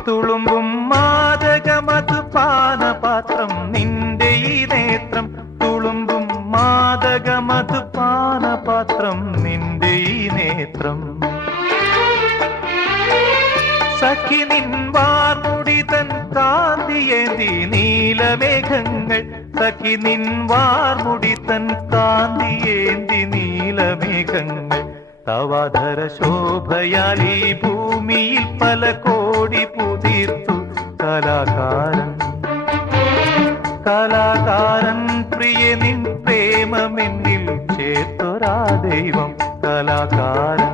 തുളുമ്പും മാദകമധു പാനപാത്രം നിന്റെ ഈ നേത്രം. തുളുമ്പും മാദകമധു പാനപാത്രം നിന്റെ ഈ നേത്രം. സഖി നിൻ വാർമുടി തൻ കാന്തിയേന്തി നീലമേഘങ്ങൾ. സഖി നിൻ വാർമുടി തൻ കാന്തിയേന്തി നീലമേഘങ്ങൾ. തവാധര ശോഭയാൽ ഈ ഭൂമിയിൽ പല കോടി പുതിർത്തു കലാകാരൻ. കലാകാരൻ പ്രിയ നിൻ പ്രേമമെന്നിൽ ചേർത്തൊരാ ദൈവം. കലാകാരൻ